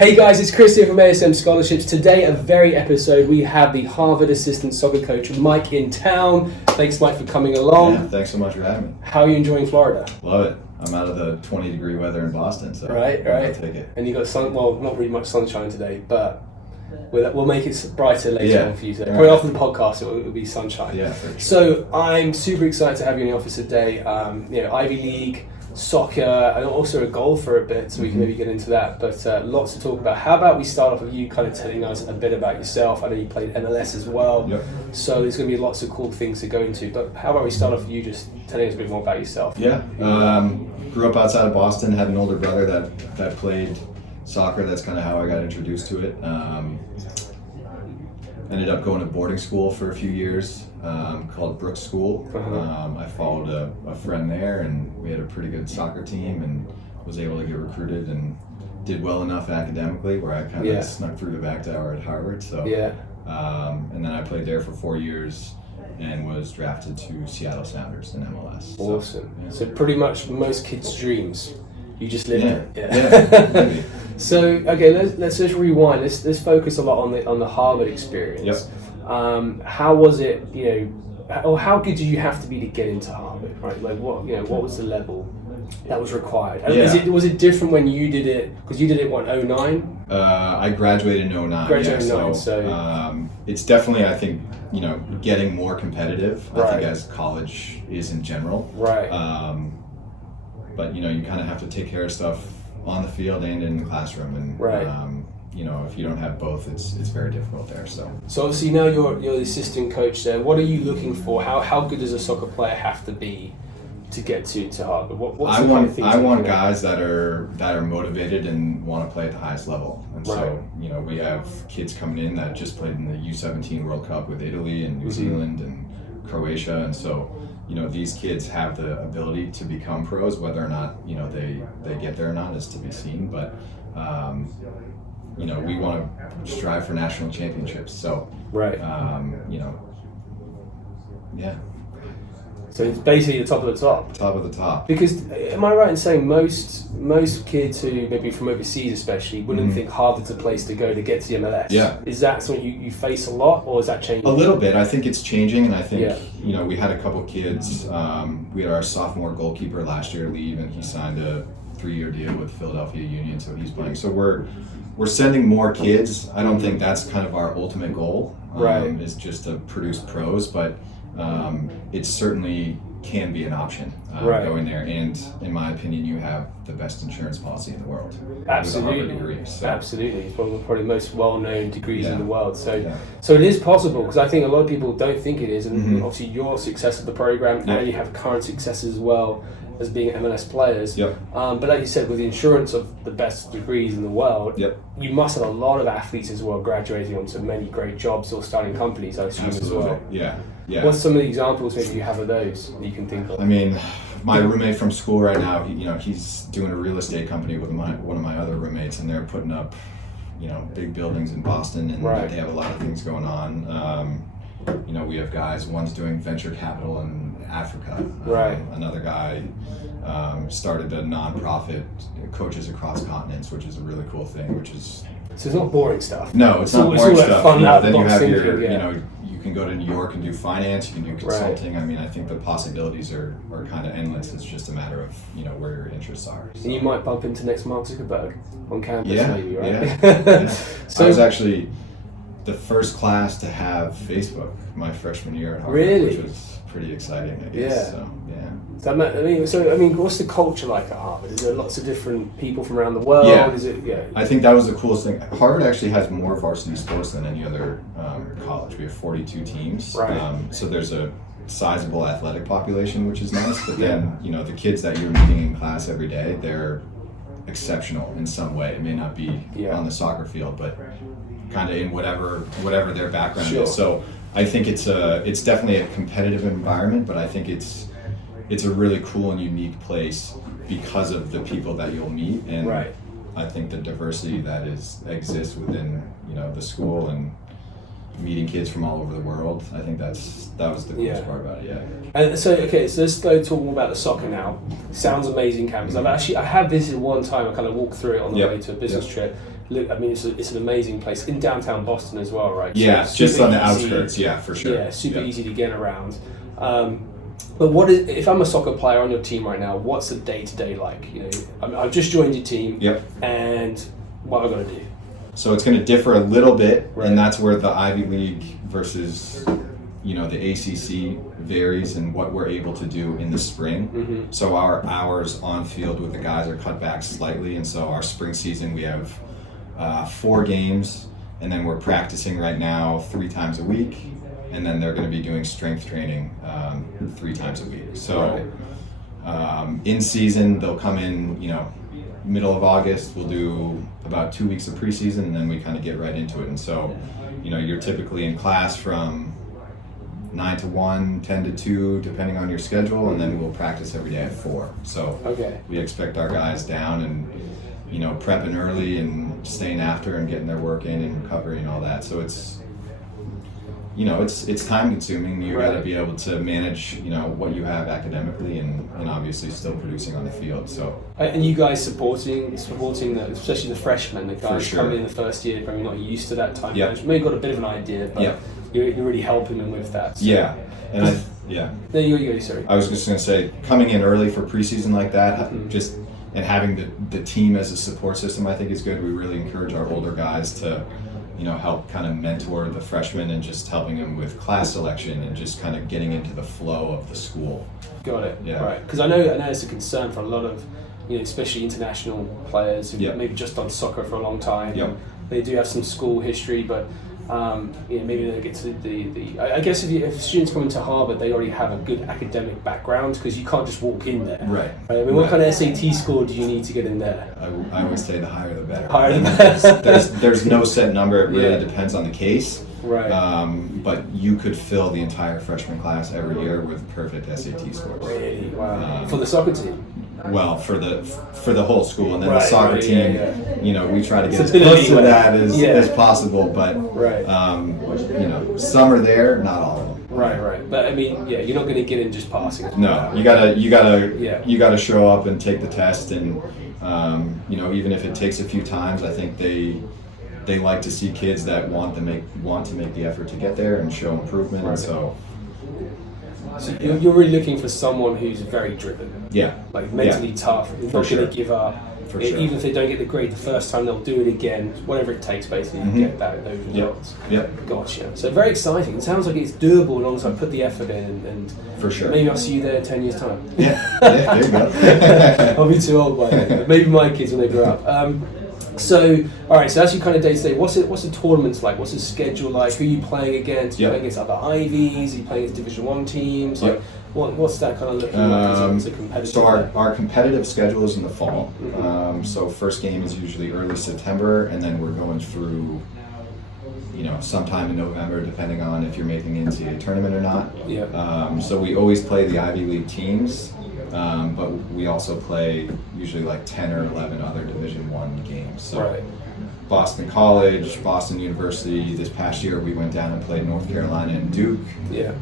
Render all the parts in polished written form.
Hey guys, it's Chris here from ASM Scholarships. Today, a very episode, we have the Harvard assistant soccer coach, Mike, in town. Thanks, Mike, for coming along. Yeah, thanks so much for having me. How are you enjoying Florida? Love it. I'm out of the 20-degree weather in Boston, so right. I'll take it. And you got sun, well, not really much sunshine today, but we'll make it brighter later on for you today. Probably after the podcast, it'll be sunshine. Yeah, for sure. So I'm super excited to have you in the office today. Ivy League, soccer, and also a golfer a bit, so we can maybe get into that, but lots to talk about. How about we start off with you kind of telling us a bit about yourself? I know you played MLS as well, so there's going to be lots of cool things to go into, but how about we start off with you just telling us a bit more about yourself? Yeah, grew up outside of Boston, had an older brother that played soccer. That's kind of how I got introduced to it. Ended up going to boarding school for a few years, called Brooks School. I followed a friend there, and we had a pretty good soccer team, and was able to get recruited and did well enough academically where I kind of snuck through the back door at Harvard. So, and then I played there for 4 years and was drafted to Seattle Sounders in MLS. Awesome. So pretty much most kids' dreams. You just live it. Yeah. So okay, let's just rewind. Let's focus a lot on the Harvard experience. How was it? Or how good did you have to be to get into Harvard? Right, like what was the level that was required? Was it different when you did it? Because you did it what, 2009? I graduated in 2009. So it's definitely, I think, getting more competitive. I think as college is in general. Right. But you kind of have to take care of stuff on the field and in the classroom, and if you don't have both, it's very difficult there. So obviously now you're the assistant coach there. What are you looking for? How good does a soccer player have to be to get to Harvard? I want guys that are motivated and want to play at the highest level. And so we have kids coming in that just played in the U17 World Cup with Italy and New Zealand and Croatia, and so these kids have the ability to become pros. Whether or not they get there or not is to be seen, but we want to strive for national championships. So So it's basically the top of the top. Top of the top. Because am I right in saying most kids who maybe from overseas especially wouldn't think Harvard's a place to go to get to the MLS? Yeah. Is that something you face a lot, or is that changing? A little bit. I think it's changing, and I think we had a couple kids. We had our sophomore goalkeeper last year leave, and he signed a 3-year deal with Philadelphia Union, so he's playing. So we're sending more kids. I don't think that's kind of our ultimate goal. Is just to produce pros, but it certainly can be an option going there, and in my opinion, you have the best insurance policy in the world. Absolutely, with a Harvard degree, so. Absolutely. It's probably the most well-known degrees in the world. So it is possible, because I think a lot of people don't think it is, and obviously your success of the program, and you have current successes as well as being MLS players. But like you said, with the insurance of the best degrees in the world, you must have a lot of athletes as well graduating onto many great jobs or starting companies, I assume, as well. Yeah. What's some of the examples maybe you have of those that you can think of? I mean, my roommate from school right now, he's doing a real estate company with one of my other roommates, and they're putting up, big buildings in Boston, and they have a lot of things going on. We have guys, one's doing venture capital in Africa. Another guy started a nonprofit, coaches across continents, which is a really cool thing, So it's not boring stuff. No, it's not boring stuff. Fun then you have thinking, you can go to New York and do finance, you can do consulting. I mean, I think the possibilities are kind of endless. It's just a matter of, where your interests are. So. And you might bump into next Mark Zuckerberg on campus maybe, right? Yeah. So I was actually the first class to have Facebook my freshman year at Harvard, which was pretty exciting, I guess. I mean, what's the culture like at Harvard? Is there lots of different people from around the world? I think that was the coolest thing. Harvard actually has more varsity sports than any other college. We have 42 teams. So there's a sizable athletic population, which is nice. But then, the kids that you're meeting in class every day, they're exceptional in some way. It may not be on the soccer field, but kind of in whatever their background is. So I think it's definitely a competitive environment, but I think it's a really cool and unique place because of the people that you'll meet, and I think the diversity that exists within the school and meeting kids from all over the world. I think that was the coolest part about it. And so let's go talk more about the soccer now. Sounds amazing, campus. I have visited one time. I kind of walked through it on the way to a business trip. look, I mean, it's an amazing place in downtown Boston as well, right? Yeah, so just on the easy, outskirts. Yeah, for sure. Yeah, super easy to get around. But if I'm a soccer player on your team right now, what's the day-to-day like? I've just joined your team. Yep. And what am I going to do? So it's going to differ a little bit, and that's where the Ivy League versus, the ACC varies in what we're able to do in the spring. Mm-hmm. So our hours on field with the guys are cut back slightly, and so our spring season we have 4 games, and then we're practicing right now 3 times a week, and then they're going to be doing strength training 3 times a week. So in season they'll come in, middle of August, we'll do about 2 weeks of preseason, and then we kind of get right into it. And so, you're typically in class from 9 to 1, 10 to 2, depending on your schedule, and then we'll practice every day at 4. So we expect our guys down and, prepping early and staying after and getting their work in and recovery and all that. So it's time consuming. You got to be able to manage, what you have academically and obviously still producing on the field. So. And you guys supporting especially the freshmen, the guys coming in the first year, probably not used to that time. Yep. Maybe got a bit of an idea, but you're really helping them with that. So. Yeah, and There you go. Sorry. I was just going to say, coming in early for preseason like that, and having the team as a support system, I think is good. We really encourage our older guys to, help kind of mentor the freshmen and just helping them with class selection and just kind of getting into the flow of the school. Got it. Yeah. Right. Because I know it's a concern for a lot of, especially international players who maybe just done soccer for a long time. Yep. They do have some school history, but maybe they don't get to the I guess if students come into Harvard, they already have a good academic background because you can't just walk in there. Right. I mean, what kind of SAT score do you need to get in there? I always say the higher the better. Higher the better. There's no set number. It really depends on the case. Right. But you could fill the entire freshman class every year with perfect SAT scores. Really? Wow. For the soccer team? Well, for the whole school, and then the soccer team, we try to get as bit close to that as possible, but some are there, not all of them. Right. But I mean, you're not going to get in just passing. No, you gotta show up and take the test, and even if it takes a few times, I think they like to see kids that want to make the effort to get there and show improvement, and so. So you're really looking for someone who's very driven. Yeah. Like mentally tough, not going to give up. Even if they don't get the grade the first time, they'll do it again. Whatever it takes, basically, to get those results. Yep. Gotcha. So very exciting. It sounds like it's doable as long as I put the effort in. And for sure. Maybe I'll see you there in 10 years' time. Yeah, there you go. I'll be too old by then. But maybe my kids when they grow up. So, all right. So that's your kind of day-to-day. What's the tournaments like? What's the schedule like? Who are you playing against? Are you playing against other Ivies? Are you playing against Division 1 teams? Like, what's that kind of looking like as a competitive? So our competitive schedule is in the fall. So first game is usually early September, and then we're going through, sometime in November, depending on if you're making an NCAA tournament or not. Yeah. So we always play the Ivy League teams. But we also play usually like 10 or 11 other Division 1 games. So Boston College, Boston University. This past year we went down and played North Carolina and Duke. Yeah.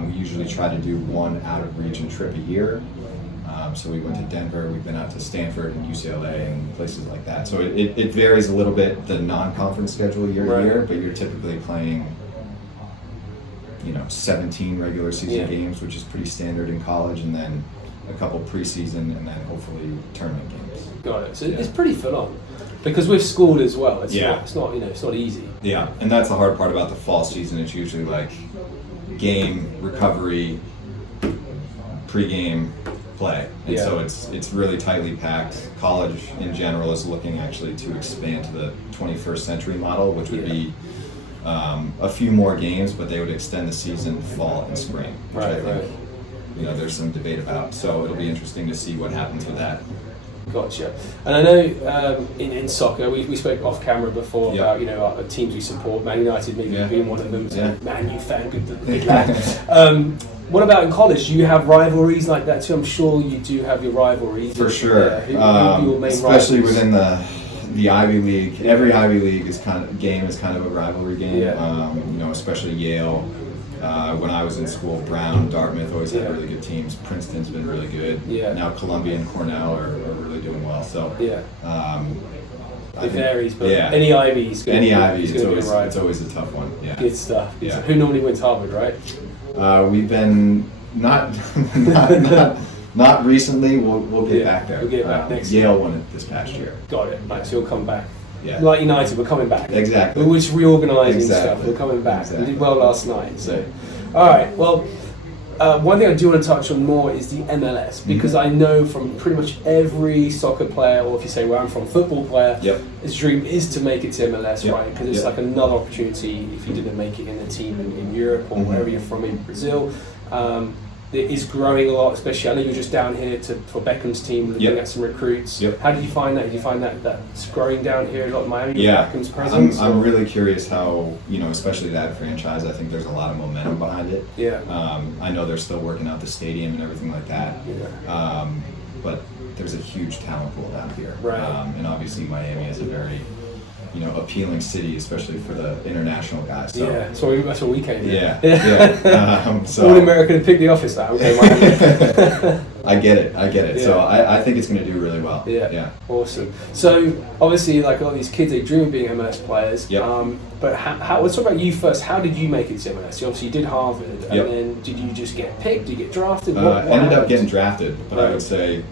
We usually try to do one out-of-region trip a year. So we went to Denver, we've been out to Stanford and UCLA and places like that. So it varies a little bit, the non-conference schedule year to year, but you're typically playing 17 regular season games, which is pretty standard in college, and then a couple preseason, and then hopefully tournament games. Got it. So it's pretty full on, because with school as well. It's not it's not easy. Yeah, and that's the hard part about the fall season. It's usually like game, recovery, pre-game, play, and so it's really tightly packed. College in general is looking actually to expand to the 21st century model, which would be a few more games, but they would extend the season fall and spring, which I think there's some debate about. So it'll be interesting to see what happens with that. Gotcha. And I know in soccer, we spoke off camera before about our teams we support, Man United maybe being one of them. So Man U fan, good big lad. What about in college? Do you have rivalries like that too? I'm sure you do have your rivalries. For sure. Who are your main especially rivals? within the Ivy League. Every Ivy League game is kind of a rivalry game. Especially Yale. When I was in school, Brown, Dartmouth always had really good teams. Princeton's been really good. Now Columbia and Cornell are really doing well. So It varies, but any Ivy is going to be it's always a tough one. Yeah. Good stuff. Yeah. So who normally wins Harvard, right? We've been not recently. We'll get back there. We'll get back next year. Yale won it this past year. Got it. Right, so you'll come back. Yeah. Like United, we're coming back. Exactly. We're just reorganising stuff. We're coming back. Exactly. We did well last night. So, all right. Well, one thing I do want to touch on more is the MLS, because I know from pretty much every soccer player, or if you say where I'm from, football player, his dream is to make it to MLS, right? Because it's like another opportunity if you didn't make it in a team in Europe or wherever you're from in Brazil. It is growing a lot, especially I know you're just down here for Beckham's team looking at some recruits. How did you find that? Did you find that that's growing down here a lot in Miami with Beckham's presence? I'm really curious how, especially that franchise, I think there's a lot of momentum behind it. I know they're still working out the stadium and everything like that. But there's a huge talent pool down here. And obviously Miami is a very appealing city, especially for the international guys. So. Yeah, that's what we came here. So all American pick the office now. Okay, I get it. Yeah. So I think it's going to do really well. Yeah. Awesome. So obviously, like a lot of these kids, they dream of being MLS players. But let's talk about you first. How did you make it to MLS? You obviously did Harvard, and then did you just get picked? Did you get drafted? What ended up getting drafted, but I would say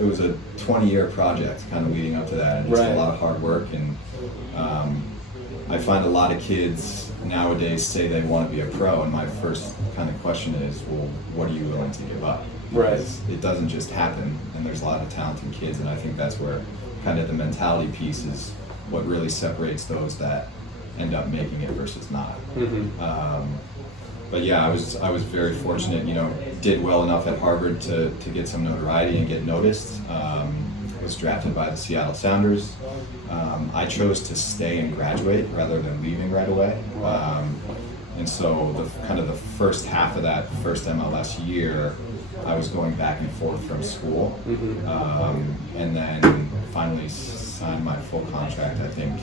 it was a 20-year project kind of leading up to that, and just a lot of hard work. And I find a lot of kids nowadays say they want to be a pro, and my first kind of question is, well, what are you willing to give up? Because it doesn't just happen, and there's a lot of talented kids, and I think that's where kind of the mentality piece is what really separates those that end up making it versus not. But yeah, I was very fortunate, did well enough at Harvard to get some notoriety and get noticed. Was drafted by the Seattle Sounders. I chose to stay and graduate rather than leaving right away. And so the first half of that first MLS year, I was going back and forth from school. And then finally signed my full contract, I think,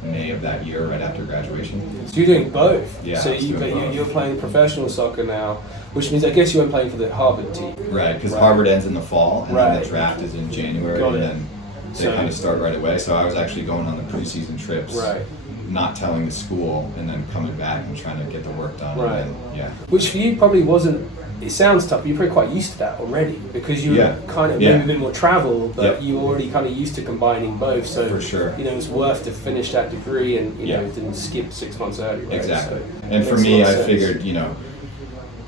May of that year, right after graduation. So you're doing both. Yeah. So you're playing professional soccer now, which means I guess you weren't playing for the Harvard team. Right, because Harvard ends in the fall, and then the draft is in January, and then they kind of start right away. So I was actually going on the preseason trips, not telling the school, and then coming back and trying to get the work done. And then, Which for you probably wasn't. It sounds tough, but you're probably quite used to that already, because you were kind of maybe a bit more travel, but you were already kind of used to combining both. So for sure, it's worth to finish that degree and didn't skip 6 months early. Right? Exactly. So and for me, I figured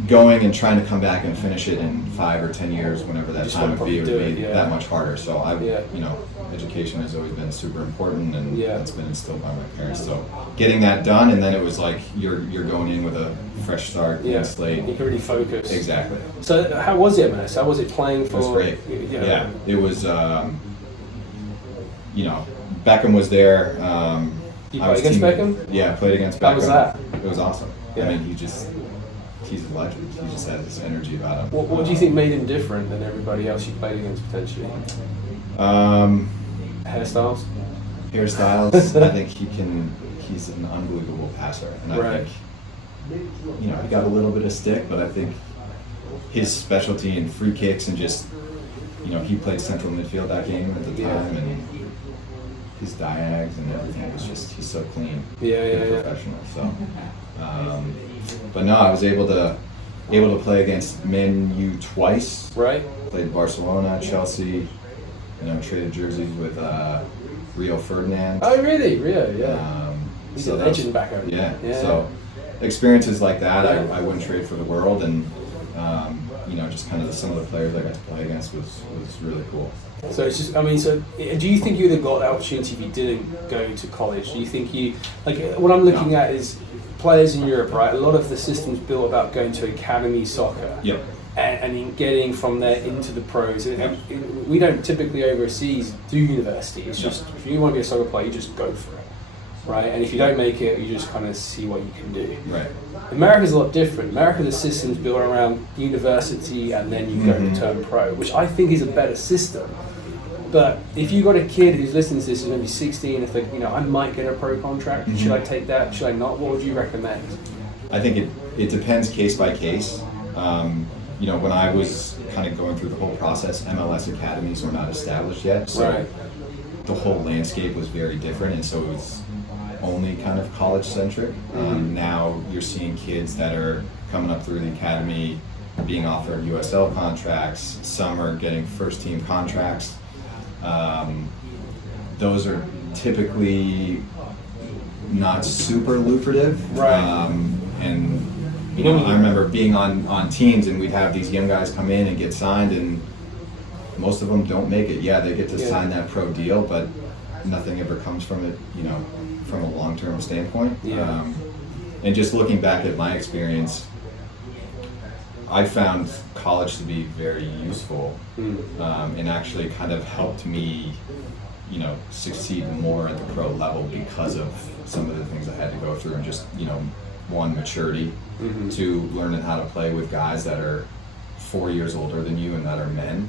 going and trying to come back and finish it in 5 or 10 years, whenever that time would be that much harder. So education has always been super important, and it's been instilled by my parents. So getting that done, and then it was like you're going in with a fresh start, clean slate. You can really focus. Exactly. So how was the MLS? How was it playing for? It was great. It was. Beckham was there. You played against Beckham? Yeah, I played against Beckham. How was that? It was awesome. I mean, he's a legend. He just has this energy about him. What do you think made him different than everybody else you played against potentially? Hairstyles? I think he's an unbelievable passer. And I think, he got a little bit of stick, but I think his specialty in free kicks and just, he played central midfield that game at the time, and his diags and everything was just, he's so clean. Professional. So, but no, I was able to play against Man U twice. Played Barcelona, Chelsea, traded jerseys with Rio Ferdinand. Oh, really? Rio, he's a legend back over there. So experiences like that, I wouldn't trade for the world, and just kind of some of the players I got to play against was really cool. So it's just, do you think you would have got the opportunity if you didn't go to college? Do you think what I'm looking at is players in Europe, right? A lot of the system's built about going to academy soccer. And getting from there into the pros. We don't typically overseas do university. It's just, if you want to be a soccer player, you just go for it, right? And if you don't make it, you just kind of see what you can do. America's a lot different. America, the system's built around university, and then you go to turn pro, which I think is a better system. But if you got a kid who's listening to this, who's going to be 16, if they, I might get a pro contract, should I take that? Should I not? What would you recommend? I think it depends case by case. When I was kind of going through the whole process, MLS academies were not established yet. So the whole landscape was very different, and so it was only kind of college centric. Now you're seeing kids that are coming up through the academy being offered USL contracts. Some are getting first team contracts. Those are typically not super lucrative. And you know, I remember being on teams, and we'd have these young guys come in and get signed, and most of them don't make it. Yeah, they get to sign that pro deal, but nothing ever comes from it, you know, from a long-term standpoint. And just looking back at my experience, I found college to be very useful, and actually kind of helped me, you know, succeed more at the pro level because of some of the things I had to go through, and just, you know, one, maturity, two, learning how to play with guys that are 4 years older than you and that are men.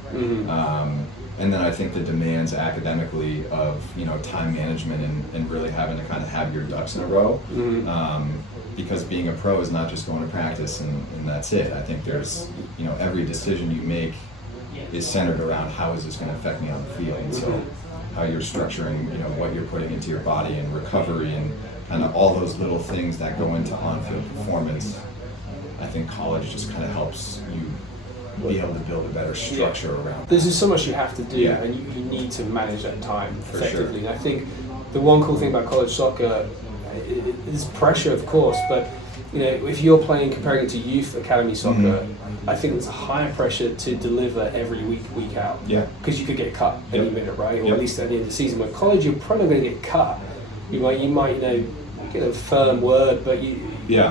And then I think the demands academically of, you know, time management and really having to kind of have your ducks in a row. Because being a pro is not just going to practice and that's it. I think there's, you know, every decision you make is centered around how is this going to affect me on the field. And so how you're structuring, you know, what you're putting into your body and recovery and kind of all those little things that go into on-field performance. I think college just kind of helps you be able to build a better structure around. There's just so much you have to do, and you need to manage that time effectively. And I think the one cool thing about college soccer is pressure, of course, but you know, if you're comparing it to youth academy soccer, I think there's a higher pressure to deliver every week out. Because you could get cut any minute, right? Or at least at the end of the season. With college, you're probably going to get cut. You might, you know, get a firm word, but you're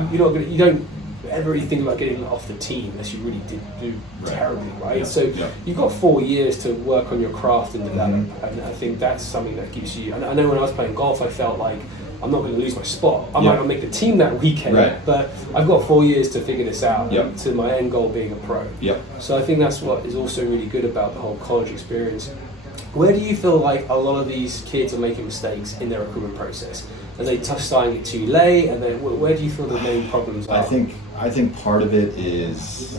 not going to, you don't ever really think about getting off the team unless you really did do terribly, right? So you've got 4 years to work on your craft and develop, and I think that's something that gives you. And I know when I was playing golf, I felt like I'm not going to lose my spot. I might not make the team that weekend, but I've got 4 years to figure this out to my end goal being a pro. So I think that's what is also really good about the whole college experience. Where do you feel like a lot of these kids are making mistakes in their recruitment process? Are they starting it too late? And then where do you feel the main problems are? I think part of it is,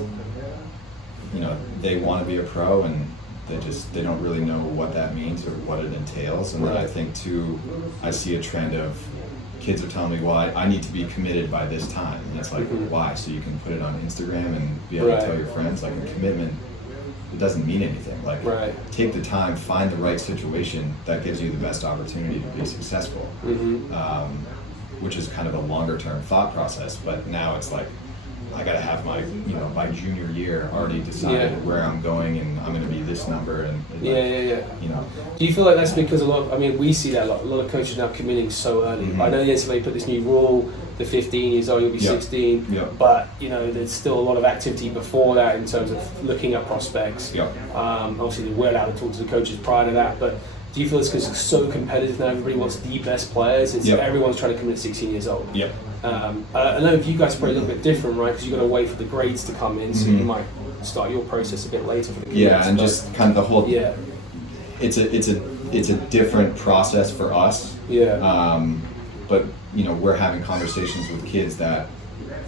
you know, they want to be a pro and they don't really know what that means or what it entails. And then I think too, I see a trend of kids are telling me, well, I need to be committed by this time. And it's like, why? So you can put it on Instagram and be able to tell your friends, like, a commitment, it doesn't mean anything. Like, take the time, find the right situation that gives you the best opportunity to be successful, which is kind of a longer term thought process. But now it's like, I got to have my, you know, by junior year already decided where I'm going and I'm going to be this number. And you know. Do you feel like that's because we see that a lot of coaches now committing so early. I know the NCAA put this new rule, the 15 years old, you'll be 16, but you know, there's still a lot of activity before that in terms of looking at prospects. Obviously we're allowed to talk to the coaches prior to that, but do you feel it's because it's so competitive now, everybody wants the best players, everyone's trying to commit at 16 years old? I know you guys are probably a little bit different, right? Because you've got to wait for the grades to come in, so you might start your process a bit later for the grades. And just kind of the whole it's a different process for us. But you know, we're having conversations with kids that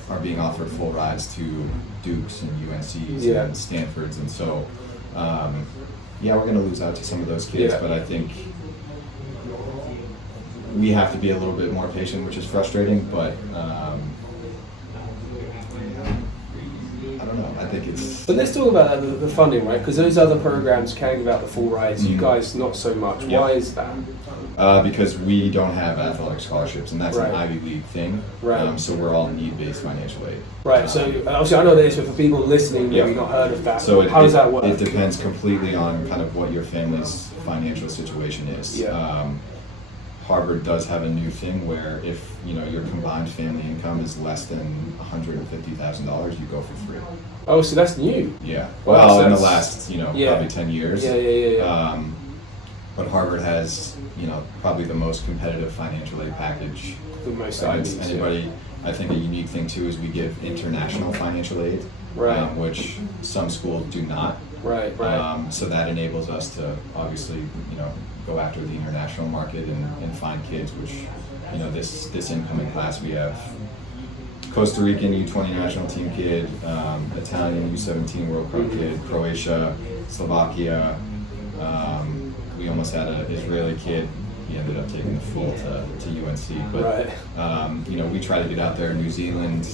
are being offered full rides to Dukes and UNCs and Stanfords, and so we're going to lose out to some of those kids. But I think we have to be a little bit more patient, which is frustrating, but I don't know. I think it's... But let's talk about the funding, right? Because those other programs can give out the full rides, you guys not so much. Why is that? Because we don't have athletic scholarships, and that's an Ivy League thing. So we're all need-based financial aid. So obviously I know this, but for people listening, maybe not heard of that. So how does that work? It depends completely on kind of what your family's financial situation is. Harvard does have a new thing where if, you know, your combined family income is less than $150,000, you go for free. Oh, so that's new. Well, in the last, you know, probably 10 years. But Harvard has, you know, probably the most competitive financial aid package besides anybody. I think a unique thing too is we give international financial aid, which some schools do not. So that enables us to obviously, you know, go after the international market and find kids, which, you know, this incoming class we have Costa Rican U20 national team kid, Italian U17 World Cup kid, Croatia, Slovakia, we almost had an Israeli kid. He ended up taking the full to UNC. But, you know, we try to get out there in New Zealand.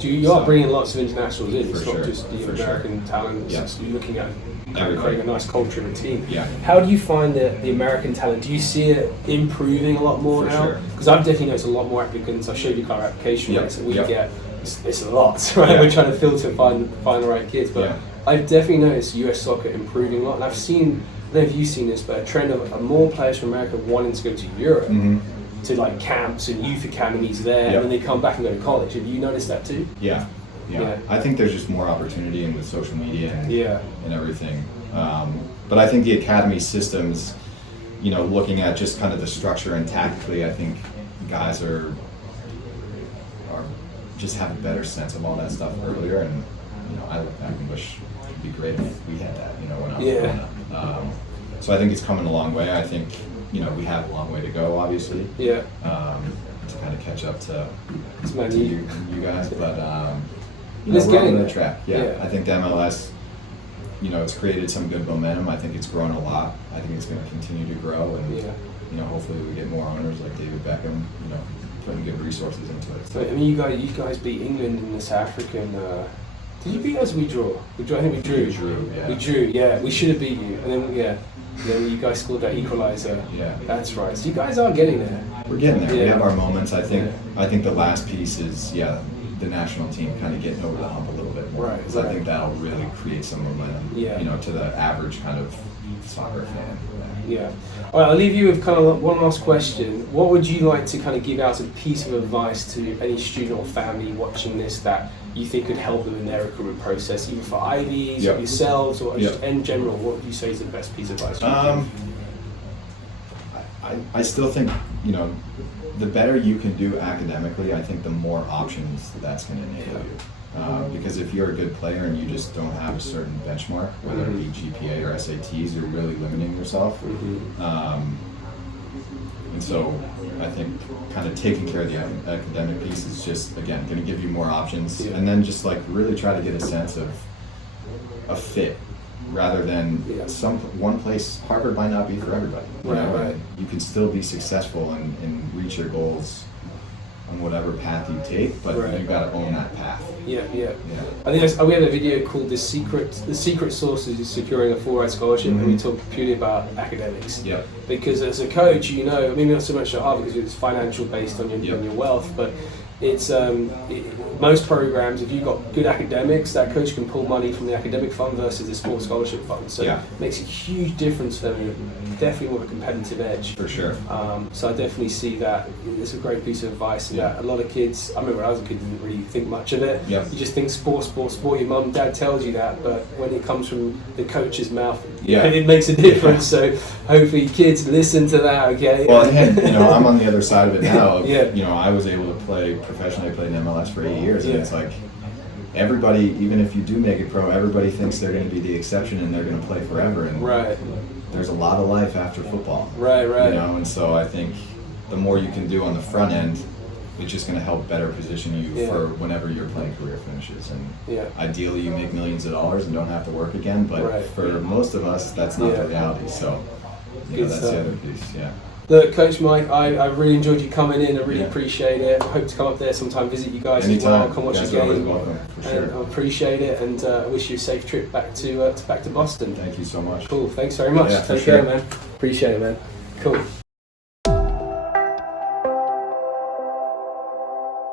You are bringing lots of internationals in. It's not sure, just the American talent. It's you're looking at creating a nice culture of a team. Yeah. How do you find the American talent? Do you see it improving a lot more now? Because I've definitely noticed a lot more applicants. I showed you our application rates that we get. It's a lot, right? We're trying to filter and find the right kids. But I've definitely noticed US soccer improving a lot. And I've seen, I don't know if you've seen this, but a trend of more players from America wanting to go to Europe. To like camps and youth academies there, and then they come back and go to college. Have you noticed that too? Yeah. I think there's just more opportunity and with social media and everything. But I think the academy systems, you know, looking at just kind of the structure and tactically, I think guys are just have a better sense of all that stuff earlier. And you know, I look back and wish it'd be great if we had that. You know, when I was growing up. So I think it's coming a long way. I think, you know, we have a long way to go, obviously. To kind of catch up to you guys, but you know, we're on the track. I think the MLS, you know, it's created some good momentum. I think it's grown a lot. I think it's going to continue to grow, and you know, hopefully we get more owners like David Beckham. You know, putting good resources into it. So I mean, you guys beat England in the South African. Did you beat us? We drew. I think we drew. We drew. Yeah, we should have beat you, and then then you guys scored that equalizer. That's right. So you guys are getting there. We're getting there. We have our moments. I think the last piece is the national team kind of getting over the hump a little bit more. Because I think that'll really create some momentum. You know, to the average kind of soccer fan. All right, I'll leave you with kind of one last question. What would you like to kind of give out as a piece of advice to any student or family watching this that you think could help them in their recruitment process, either for IVs, or yourselves, or just in general? What would you say is the best piece of advice? I still think, you know, the better you can do academically, I think the more options that's going to enable you. Because if you're a good player and you just don't have a certain benchmark, whether it be GPA or SATs, you're really limiting yourself. And so I think kind of taking care of the academic piece is just, again, going to give you more options. And then just like really try to get a sense of a fit rather than one place. Harvard might not be for everybody. You can still be successful and reach your goals on whatever path you take, but you got to own that path. I think we have a video called the secret sauce is securing a full-ride scholarship, and we talk purely about academics. Because as a coach, you know, I mean, not so much at Harvard because it's financial based on your wealth, but it's most programs, if you've got good academics, that coach can pull money from the academic fund versus the sports scholarship fund. So it makes a huge difference for them. Definitely more of a competitive edge. For sure. So I definitely see that. It's a great piece of advice. That a lot of kids, I remember when I was a kid, didn't really think much of it. You just think sport. Your mum and dad tells you that, but when it comes from the coach's mouth, it makes a difference. So hopefully kids listen to that, okay? Well, and you know, I'm on the other side of it now. You know, I was able to play professionally. I played in MLS for 8 years, and it's like everybody, even if you do make it pro, everybody thinks they're going to be the exception and they're going to play forever. And there's a lot of life after football. You know, and so I think the more you can do on the front end, it's just going to help better position you for whenever your playing career finishes. And ideally, you make millions of dollars and don't have to work again. But for most of us, that's not the reality. So you know, that's the other piece. Look, Coach Mike, I really enjoyed you coming in. I really appreciate it. I hope to come up there sometime, visit you guys as well, come watch a game. Welcome, for sure. I appreciate it, and I wish you a safe trip back to Boston. Thank you so much. Cool, thanks very much. Take care, man. Appreciate it, man. Cool.